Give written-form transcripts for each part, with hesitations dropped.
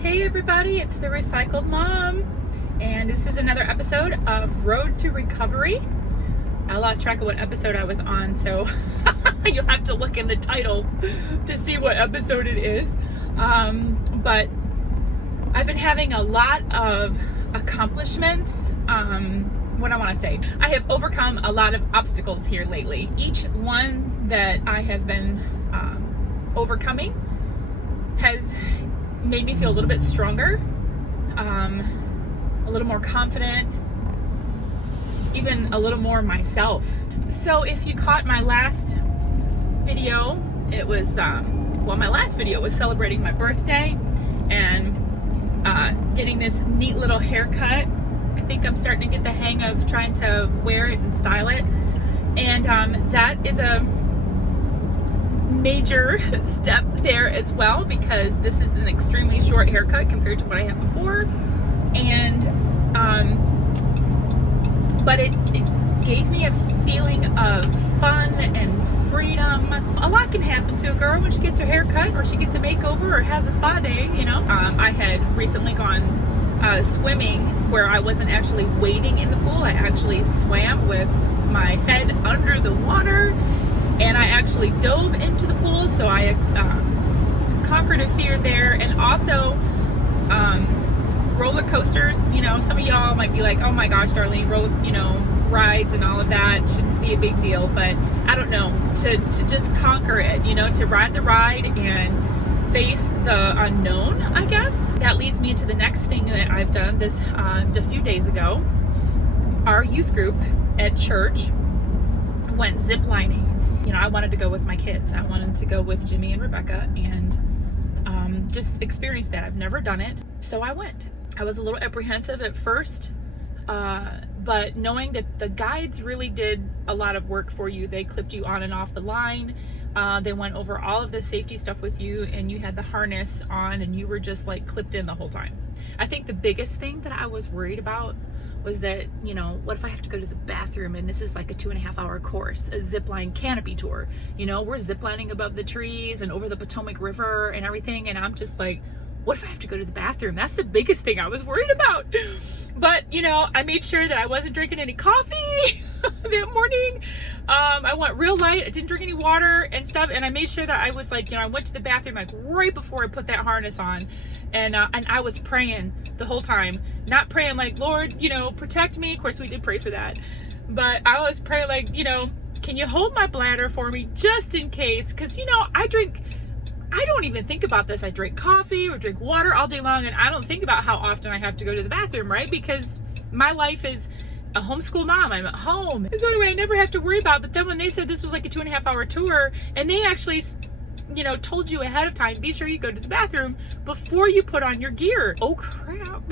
Hey everybody, it's the Recycled Mom, and this is another episode of Road to Recovery. I lost track of what episode I was on, so you'll have to look in the title to see what episode it is. But I've been having a lot of accomplishments. What I want to say, I have overcome a lot of obstacles here lately. Each one that I have been overcoming has made me feel a little bit stronger, a little more confident, even a little more myself. So if you caught my last video, it was, my last video was celebrating my birthday and getting this neat little haircut. I think I'm starting to get the hang of trying to wear it and style it. And that is a major step there as well, because this is an extremely short haircut compared to what I had before, and but it gave me a feeling of fun and freedom. A lot can happen to a girl when she gets her hair cut, or she gets a makeover, or has a spa day, you know. I had recently gone swimming where I wasn't actually wading in the pool. I actually swam with my head under the water, and I actually dove into the pool, so I conquered a fear there. And also roller coasters. You know, some of y'all might be like, oh my gosh, Darlene, rides and all of that shouldn't be a big deal, but I don't know, to just conquer it, to ride the ride and face the unknown, I guess. That leads me into the next thing that I've done this a few days ago. Our youth group at church went ziplining. I wanted to go with my kids. I wanted to go with Jimmy and Rebecca and just experience that. I've never done it, so I went. I was a little apprehensive at first, but knowing that the guides really did a lot of work for you. They clipped you on and off the line. They went over all of the safety stuff with you, and you had the harness on, and you were just like clipped in the whole time. I think the biggest thing that I was worried about was that, what if I have to go to the bathroom, and this is like a 2.5-hour course, a zipline canopy tour. We're ziplining above the trees and over the Potomac River and everything, and I'm just like, what if I have to go to the bathroom? That's the biggest thing I was worried about. But, I made sure that I wasn't drinking any coffee that morning. I went real light. I didn't drink any water and stuff, and I made sure that I was like, I went to the bathroom like right before I put that harness on, and I was praying the whole time. Not praying like, Lord, protect me. Of course, we did pray for that. But I was praying like, can you hold my bladder for me just in case? Because, I don't even think about this. I drink coffee or drink water all day long, and I don't think about how often I have to go to the bathroom, right? Because my life is a homeschool mom. I'm at home. And so anyway, I never have to worry about it. But then when they said this was like a 2.5-hour tour, and they actually told you ahead of time, be sure you go to the bathroom before you put on your gear. Oh crap.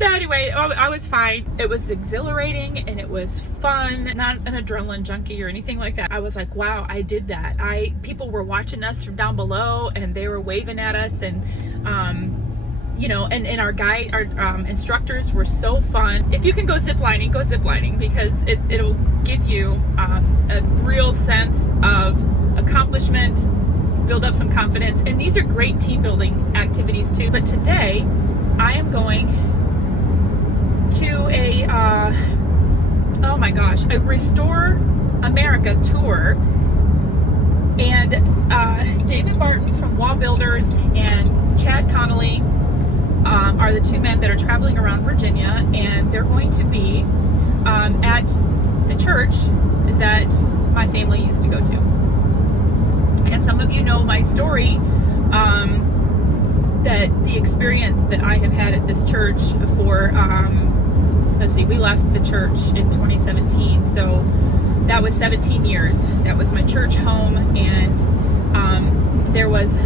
Anyway, I was fine. It was exhilarating and it was fun. Not an adrenaline junkie or anything like that. I was like, wow, I did that. People were watching us from down below, and they were waving at us, and and our instructors were so fun. If you can go ziplining, because it'll give you a real sense of accomplishment, build up some confidence, and these are great team building activities too. But today I am going to a Restore America tour, and David Barton from Wall Builders and Chad Connolly are the two men that are traveling around Virginia, and they're going to be at the church that my family used to go to. And some of you know my story, that the experience that I have had at this church for, we left the church in 2017, so that was 17 years. That was my church home, and there was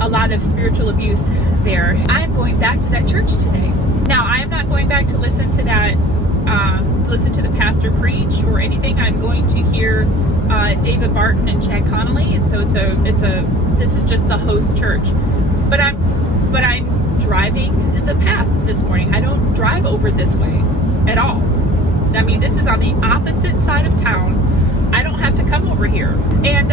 a lot of spiritual abuse there. I am going back to that church today. Now, I am not going back to listen to that, listen to the pastor preach or anything. I'm going to hear David Barton and Chad Connolly, and so this is just the host church. But I'm driving the path this morning. I don't drive over this way at all. I mean, this is on the opposite side of town. I don't have to come over here. And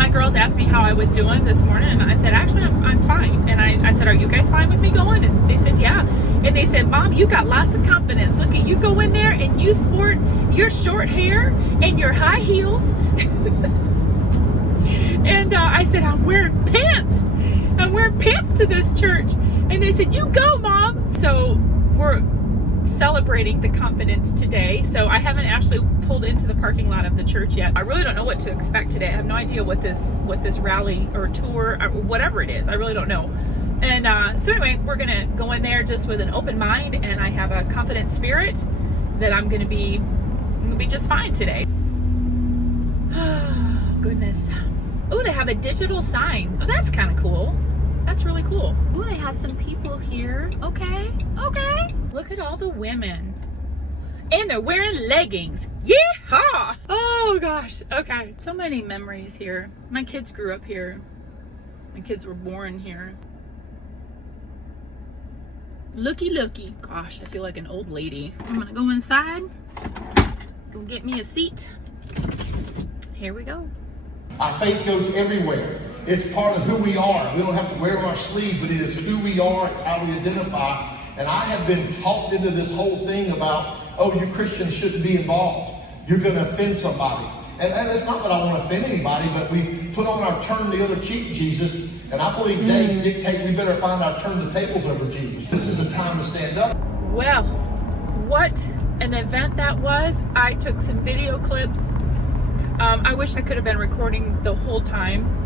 my girls asked me how I was doing this morning, and I said, actually, I'm fine. And I said, are you guys fine with me going? And they said, yeah. And they said, Mom, you got lots of confidence. Look at you, go in there and you sport your short hair and your high heels. And I said, I'm wearing pants. I'm wearing pants to this church. And they said, you go, Mom. So we're celebrating the confidence today. So I haven't actually pulled into the parking lot of the church yet. I really don't know what to expect today. I have no idea what this rally or tour or whatever it is. I really don't know. And so anyway, we're gonna go in there just with an open mind, and I have a confident spirit that I'm gonna be just fine today. Oh, goodness. Oh, they have a digital sign. Oh, that's kind of cool. That's really cool. Oh, they have some people here. Okay. Look at all the women. And they're wearing leggings. Yeehaw! Oh gosh. Okay. So many memories here. My kids grew up here. My kids were born here. Looky. Gosh, I feel like an old lady. I'm gonna go inside. Go get me a seat. Here we go. Our faith goes everywhere. It's part of who we are. We don't have to wear it on our sleeve, but it is who we are. It's how we identify. And I have been talked into this whole thing about, oh, you Christians shouldn't be involved. You're going to offend somebody. And it's not that I want to offend anybody, but we've put on our turn the other cheek, Jesus. And I believe days dictate we better find our turn the tables over Jesus. This is a time to stand up. Well, what an event that was. I took some video clips. I wish I could have been recording the whole time.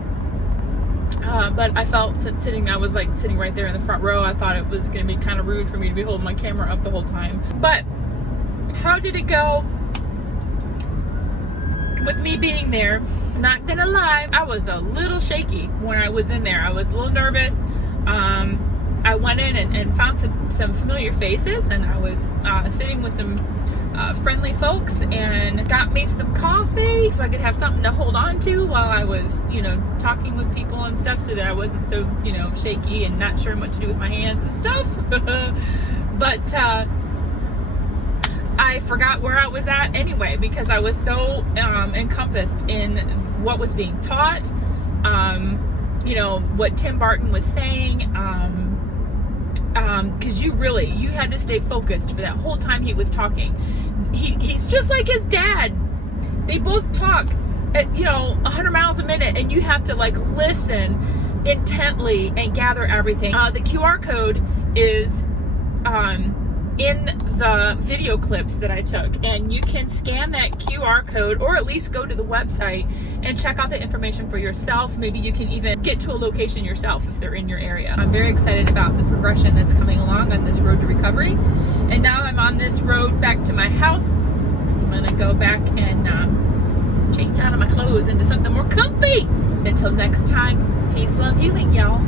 But I felt I was like sitting right there in the front row. I thought it was going to be kind of rude for me to be holding my camera up the whole time. But how did it go with me being there? Not gonna lie, I was a little shaky when I was in there. I was a little nervous. I went in and found some familiar faces, and I was sitting with some friendly folks, and got me some coffee so I could have something to hold on to while I was, talking with people and stuff, so that I wasn't so, shaky and not sure what to do with my hands and stuff. But I forgot where I was at anyway, because I was so encompassed in what was being taught, what Tim Barton was saying, because you had to stay focused for that whole time he was talking. He's just like his dad. They both talk at 100 miles a minute, and you have to listen intently and gather everything. The QR code is in the video clips that I took, and you can scan that QR code, or at least go to the website and check out the information for yourself. Maybe you can even get to a location yourself if they're in your area. I'm very excited about the progression that's coming along on this road to recovery. And now I'm on this road back to my house. I'm gonna go back and change out of my clothes into something more comfy. Until next time, peace, love, healing, y'all.